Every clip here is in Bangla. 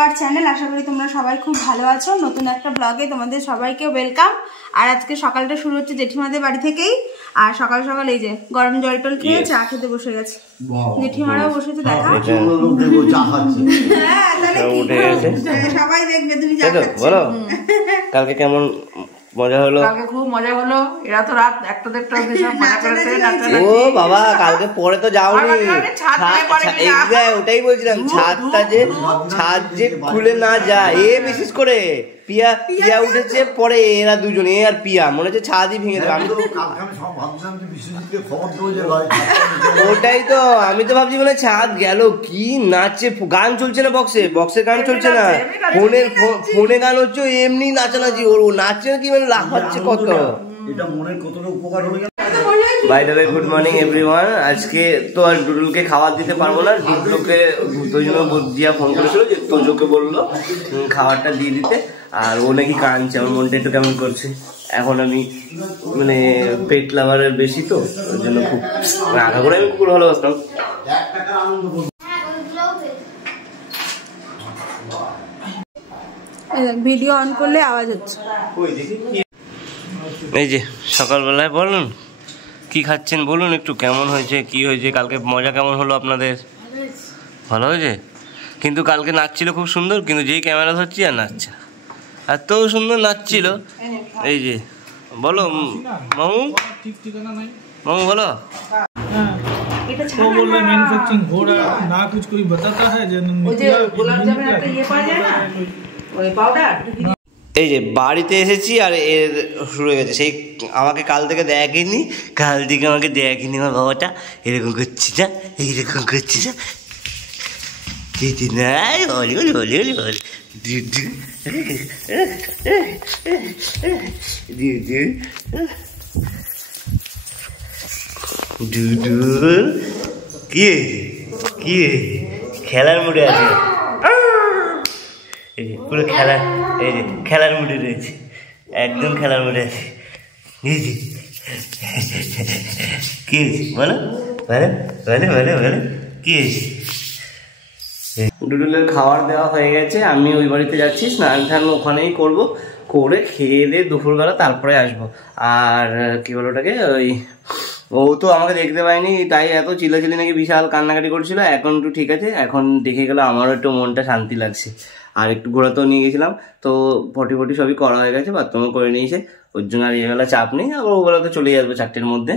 Our channel. আশা করি তোমরা সবাই খুব ভালো আছো। নতুন একটা ব্লগে তোমাদের সবাইকে ওয়েলকাম। আর আজকে সকালটা শুরু হচ্ছে জেঠিমাদের বাড়ি থেকেই। আর সকাল সকাল এই যে গরম জল টল খেয়ে চা খেতে বসে গেছে। জেঠিমারাও বসেছে, দেখা সবাই দেখবে। তুমি চা বলো কালকে কেমন মজা হলো? কালকে খুব মজা হলো। এরা তো রাত 1-1:30 অবধি সব মজা করেছে। ও বাবা, কালকে পরে তো যাওনি। ওটাই বলছিলাম, ছাদ যে খুলে না যায়। এ বিশেষ করে পিয়া উঠেছে পরে, এরা দুজন, এ আর পিয়া, মনে হচ্ছে ছাদই ভেঙে দেবে। ওটাই তো, আমি তো ভাবছি মানে ছাদ গেল। কি নাচছে, গান চলছে না, বক্সে গান চলছে না, ফোনে গান হচ্ছে, এমনি নাচানাচি। ওর নাচছে কি মানে লাফাচ্ছে কত। By the way, good morning everyone. আজকে তো আর ডুডুলকে খাবার দিতে পারবো না। ডুডুলকে জিয়া ফোন করেছিল যে তোজোকে বললো খাবারটা দিয়ে দিতে, আর ও নাকি কাঁদছে। আমার মনটা একটু কেমন করছে। এখন আমি মানে পেট লাভারের বেশি, তো ওর জন্য খুব আঘা করে আমি কুকুর ভালোবাসতাম। ভিডিও অন করলে আওয়াজ হচ্ছে। এই যে সকালবেলায় বলুন কি খাচ্ছেন, বলুন একটু কেমন হয়েছে, কি হয়েছে, কালকে মজা কেমন হলো আপনাদের? ভালো হয়েছে, কিন্তু কালকে নাচছিল খুব সুন্দর, কিন্তু যেই ক্যামেরা ধরছি আর নাচছে, এত সুন্দর নাচছিল। এই যে বলো মামু, মামু বলো। वो बोल रहे मैन्युफैक्चरिंग हो रहा है ना, कुछ कोई बताता है जो गुलाब जामुन একটা ইয়ে পাওয়া যায় না, ওই পাউডার। এই যে বাড়িতে এসেছি আর এর শুরু হয়ে গেছে। সেই আমাকে কাল থেকে দেখেনি, আমার বাবাটা এরকম করছি না, এইরকম করছি না, দিদি নাই বল ডুডুল কি খেলার মুডে আছে, পুরো খেলার মুডে রয়েছে, একদম খেলার মুডে আছে। কি বলো কি হয়েছে? ডুডুলের খাবার দেওয়া হয়ে গেছে। আমি ওই বাড়িতে যাচ্ছি, স্নান টান ওখানেই করবো, করে খেয়ে দিয়ে দুপুরবেলা তারপরে আসবো। আর কি বলো ওটাকে, ও তো আমাকে দেখতে পায়নি, তাই এত চিল্লাচিল্লি নাকি বিশাল কান্নাকাটি করছিল। এখন একটু ঠিক আছে, এখন দেখে গেলে আমারও একটু মনটা শান্তি লাগছে। আর একটু ঘোরাতেও নিয়ে গেছিলাম, তো ফটি সবই করা হয়ে গেছে, বাথরুমও করে নিয়েছে, ওর জন্য আর এবেলা চাপ নেই। আবার ওবেলা তো চলে আসবো 4টের মধ্যে।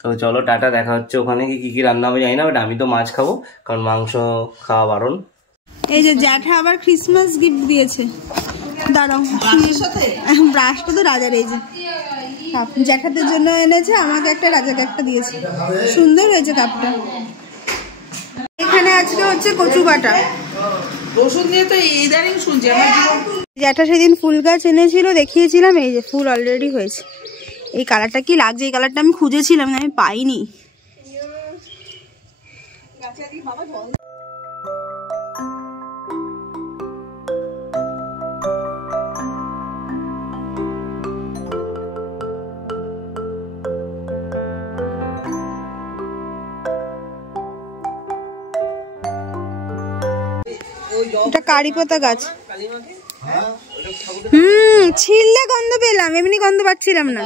তো চলো টাটা, দেখা হচ্ছে ওখানে। কি রান্না হবে জানি না, বাট আমি তো মাছ খাবো, কারণ মাংস খাওয়া বারণ। এই যে জ্যাঠা আবার ক্রিসমাস গিফট দিয়েছে। দাঁড়াও, ব্রাশটা তো রাজার, এই যে কাপ জ্যাঠাদের জন্য এনেছে, আমাকে একটা, রাজাকে একটা দিয়েছে। সুন্দর হয়েছে কাপটা। এখানে আজকে হচ্ছে কচু বাটা। ওষুধ নিয়ে তো ইদানিং শুনছি। জ্যাঠা সেদিন ফুল গাছ এনেছিল, দেখিয়েছিলাম, এই যে ফুল অলরেডি হয়েছে। এই কালারটা কি লাগছে, এই কালারটা আমি খুঁজেছিলাম, আমি পাইনি। এটা কারি পাতা গাছ। ছিললে গন্ধ পেলাম, এমনি গন্ধ পাচ্ছিলাম না।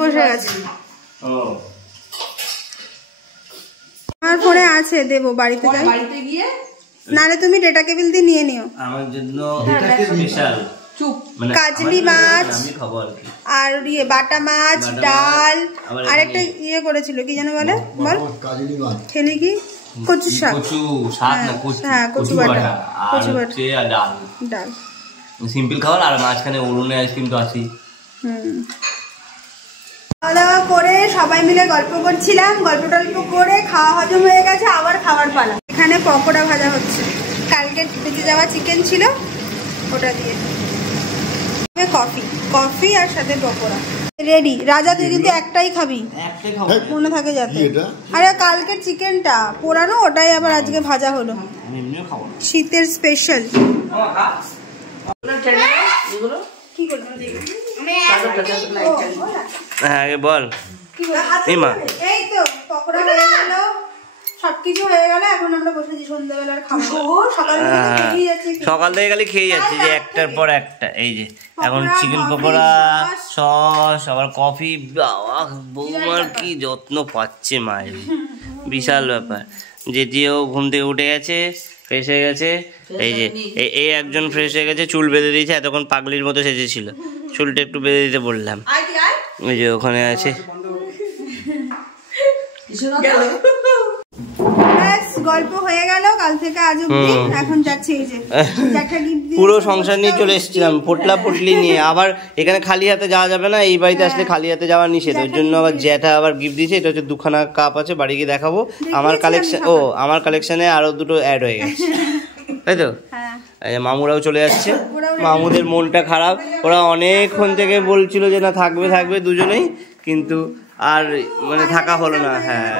বসে গেছে, আমার ফোনে আছে, দেবো বাড়িতে যাই, নাহলে তুমি ডেটা কেবিল দিয়ে নিয়ে নিও। আমার জন্য স্পেশাল কাজলি মাছ আর ইয়ে বাটা মাছ, ডাল, আর একটা ইয়ে করেছিল, কি যেন বলে, বল খেলি কি, কচু শাক, হ্যাঁ কচু বাটা, ডাল, সিম্পল খাবার। আর মাঝখানে অরুণে আইসক্রিম তো আছেই। খাওয়া দাওয়া করে সবাই মিলে গল্প করছিলাম, গল্প টল্প করে খাওয়া হজম হয়ে গেছে, আবার খাবার পালা। এখানে পকোড়া ভাজা হচ্ছে, কালকে ভেজে যাওয়া চিকেন ছিল, ওটা দিয়ে কফি আর সাথে পকোড়া রেডি। রাজা তুই কিন্তু একটাই খাবি, মনে থাকে যাতে। আরে কালকের চিকেনটা পোড়ানো, ওটাই আবার আজকে ভাজা হলো, শীতের স্পেশাল। কি করবি হ্যাঁ বল। এই তো পকোড়া হয়ে গেল, সবকিছু হয়ে গেল, এখন আমরা বসেছি সন্ধ্যাবেলার খাবার। সকাল থেকে খালি খেয়ে যাচ্ছি যে একটার পর একটা। এই যে এখন চিকেন পকোড়া, সস, আবার কফি। বাবা বৌমার কি যত্ন পাচ্ছে মায়ের, বিশাল ব্যাপার। যেটিও ঘুম থেকে উঠে গেছে, ফ্রেশ হয়ে গেছে। এই যে এই একজন ফ্রেশ হয়ে গেছে, চুল বেঁধে দিয়েছে, এতক্ষণ পাগলির মতো সেজেছিল, চুলটা একটু বেঁধে দিতে বললাম। ওই যে ওখানে আছে। গল্প হয়ে গেল কাল থেকে আজ অবধি, এখন যাচ্ছি এই যে একটা গিফট দিয়ে পুরো সংসার নিয়ে চলে এসেছিলাম, পোটলা পোটলি নিয়ে। আবার এখানে খালি হাতে যাওয়া যাবে না, এই বাড়িতে আসলে খালি হাতে যাওয়া নিষেধ। ওর জন্য আবার জ্যাঠা আবার গিফট দিয়েছে। এটা হচ্ছে 2খানা কাপ আছে, বাড়ি গিয়ে দেখাবো। আমার কালেকশন, আমার কালেকশনে আরো 2টো অ্যাড হয়ে গেছে, তাই তো? মামুরাও চলে যাচ্ছে। মামুদের মনটা খারাপ, ওরা অনেকক্ষণ থেকে বলছিল যে না থাকবে থাকবে দুজনেই, কিন্তু আর মানে থাকা হলো না। হ্যাঁ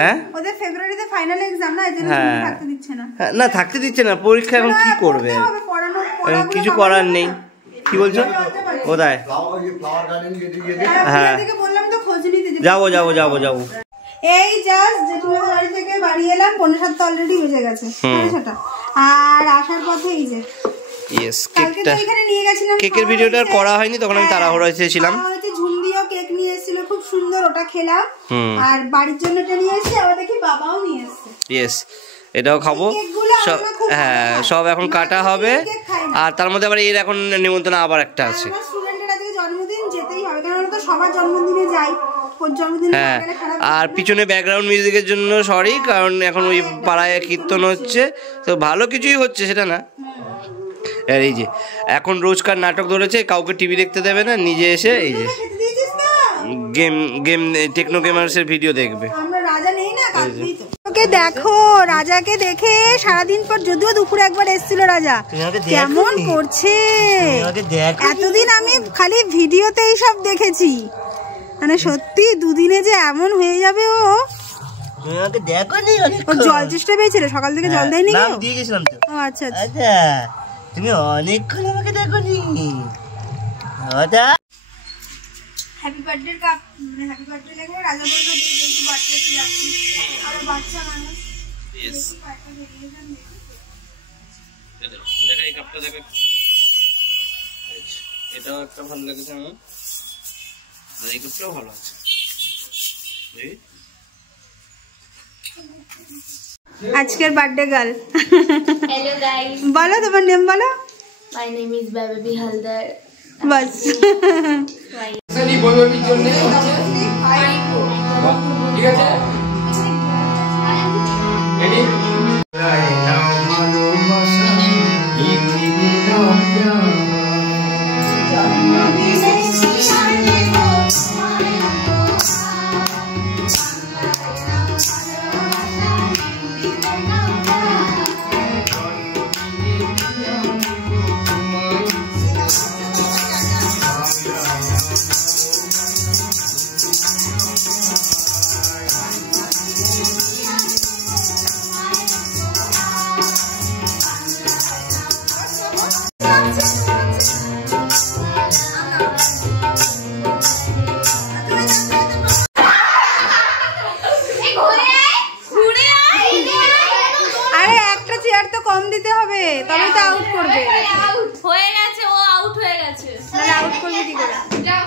হ্যাঁ, ওদের ফেব্রুয়ারিতে ফাইনাল এক্সাম না, এজন্য থাকতে দিচ্ছে না। না থাকতে দিচ্ছে না, পরীক্ষা এখন কি করবে, কিছু করার নেই। কি বলছো? কোথায়? হ্যাঁ যাবো যাবো যাবো যাবো। এই জাস্ট জেঠুমাদের বাড়ি থেকে বাড়ি এলাম, 5:45 অলরেডি বেজে গেছে, 5:45। আর আসার পথে এই যে কেকটা, কেকের ভিডিওটা আর করা হয়নি, তখন আমি তাড়াহুড়োতে ছিলাম। ঝুমদিও কেক নিয়ে এসেছিল, খুব সুন্দর, ওটা খেলাম। আর বাড়ির জন্য এটা নিয়ে এসেছি, আবার দেখি বাবাও নিয়ে এসেছে। এটাও খাবো সব। হ্যাঁ সব এখন কাটা হবে। আর তার মধ্যে আবার এর এখন নিমন্ত্রণ আবার একটা আছে। স্টুডেন্টের আজকে জন্মদিন, যেতেই হবে, কারণ তো সবার জন্মদিনে যাই। হ্যাঁ, আর পিছনে ব্যাকগ্রাউন্ড মিউজিকের জন্য সরি, কারণ এখন ওই পাড়ায় কীর্তন হচ্ছে, তো ভালো কিছুই হচ্ছে সেটা না। আর এই যে এখন রোজকার নাটক ধরেছে, কাউকে টিভি দেখতে দেবে না, নিজে এসে এই যে গেম টেকনো গেমার্সের ভিডিও দেখবে। ওকে দেখো, রাজাকে দেখে সারাদিন পর, যদিও দুপুরে একবার এসেছিল রাজা, কেমন করছে। এতদিন আমি খালি ভিডিওতে এইসব দেখেছি, মানে সত্যি দুদিনে যে এমন হয়ে যাবে। ও জল চেষ্টা পেয়েছিল, সকাল থেকে জল দেয়নি। ও আচ্ছা আচ্ছা, তুমি অনেকক্ষণ আমাকে দেখোনি। হ্যাপি বার্থডে কাপ, মানে হ্যাপি বার্থডে লেখা, রাজা বললো যে বার্থডে কি যাচ্ছি, আর বাচ্চা মানুষ। দেখা এই কাপটা দেখা, এটাও একটা ভালো লেগেছে আমার, আর এই কাপটাও ভালো আছে। আজকের বার্থডে গার্ল। হ্যালো গাইস, বলো তোমার নেম বলো। My name is Baby Haldar. বাস এই বইয়ের জন্য হচ্ছে ঠিক আছে রেডি কম দিতে হবে, তবে তো আউট করবে। আউট হয়ে গেছে, ও আউট হয়ে গেছে, তাহলে আউট করবে কি করে? যাও।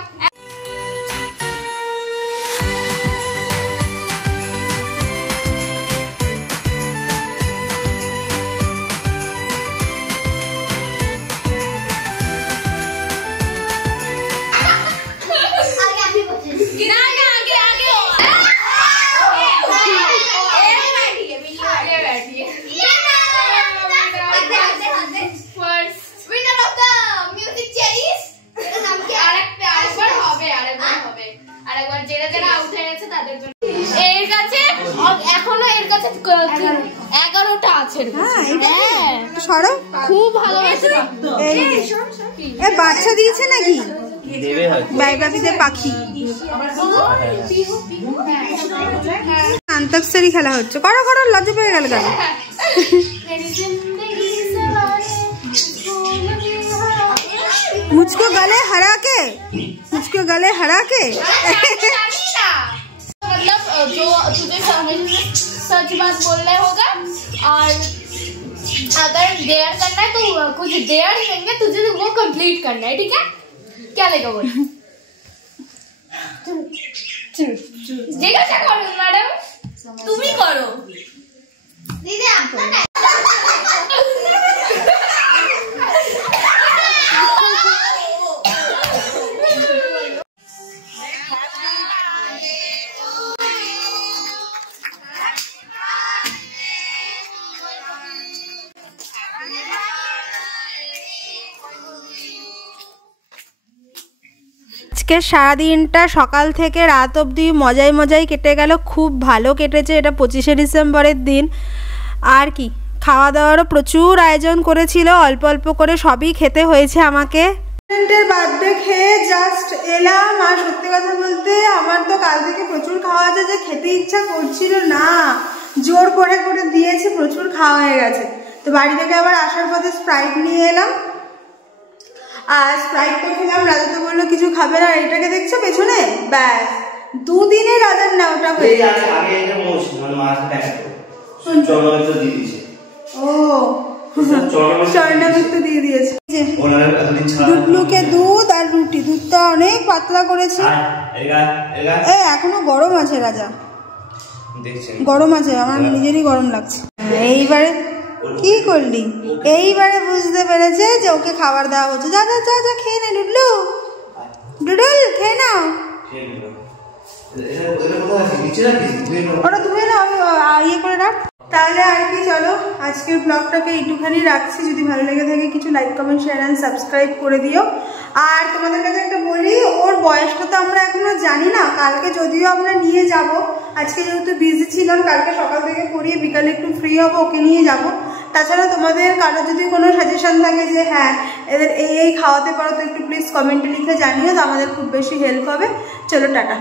বাচ্চা দিয়েছে নাকি বাইবাবিদের পাখি? আন্তাক্ষরী খেলা হচ্ছে, করো করো, লজ্জা পেয়ে গেল কেন? मुझको गले हरा के मतलब जो तुझे हमेशा सच बात बोलना होगा और अगर डेयर करना है तो कुछ डेयर देंगे तुझे तो वो कंप्लीट करना है, ठीक है? क्या लेगा बोल? जिज्ञासा करो मैडम, तुम ही करो दीदी आपका ना। আজকে সারাদিনটা সকাল থেকে রাত অবধি মজায় মজায় কেটে গেল, খুব ভালো কেটেছে। এটা 25শে ডিসেম্বরের দিন। আর কি খাওয়া দাওয়ারও প্রচুর আয়োজন করেছিল, অল্প অল্প করে সবই খেতে হয়েছে আমাকে। ফ্রেন্ডের বার্থডে খেয়ে জাস্ট এলাম। আর সত্যি কথা বলতে আমার তো কাল থেকে প্রচুর খাওয়া আছে, যে খেতে ইচ্ছা করছিল না, জোর করে করে দিয়েছে, প্রচুর খাওয়া হয়ে গেছে। তো বাড়ি থেকে আবার আসার পথে স্প্রাইট নিয়ে এলাম, আর স্প্রাইটটা খেলাম। রাজা তো বললো কিছু খাবে না, এটাকে দেখছো পেছনে, ব্যাস দুদিনে রাজার নেওয়াটা হয়ে গেছে। ও স্বর্ণমিত্র দিয়ে দিয়েছে। ডুডলুকে দুধ আর রুটি, দুধটা অনেক পাতলা করেছে। এখনো গরম আছে রাজা, গরম আছে, আমার নিজেরই গরম লাগছে। এইবারে কি করলি? এইবারে বুঝতে পেরেছে যে ওকে খাবার দেওয়া হচ্ছে। যা যা যা যা খেয়ে নে ডুডলু, ডুডল খেয়ে নাও। ওটা ধুয়ে নাও, আমি ইয়ে করে রাখ। তাহলে আর কি, চলো আজকের ব্লগটাকে একটুখানি রাখছি। যদি ভালো লেগে থাকে কিছু like comment share and subscribe করে দিও। আর তোমাদের কাছে একটা বলি, ওর বয়সটা তো আমরা এখনো জানি না। কালকে যদিও আমরা নিয়ে যাব, আজকে যেহেতু বিজি ছিলাম, কালকে সকাল থেকে পড়িয়ে বিকালে একটু ফ্রি হবো, ওকে নিয়ে যাব। তাছাড়া তোমাদের কারো যদি কোনো সাজেশন থাকে যে হ্যাঁ এদের এই খাওয়াতে পারো, তো একটু প্লিজ কমেন্টে লিখে জানিও, তো আমাদের খুব বেশি হেল্প হবে। চলো টাটা।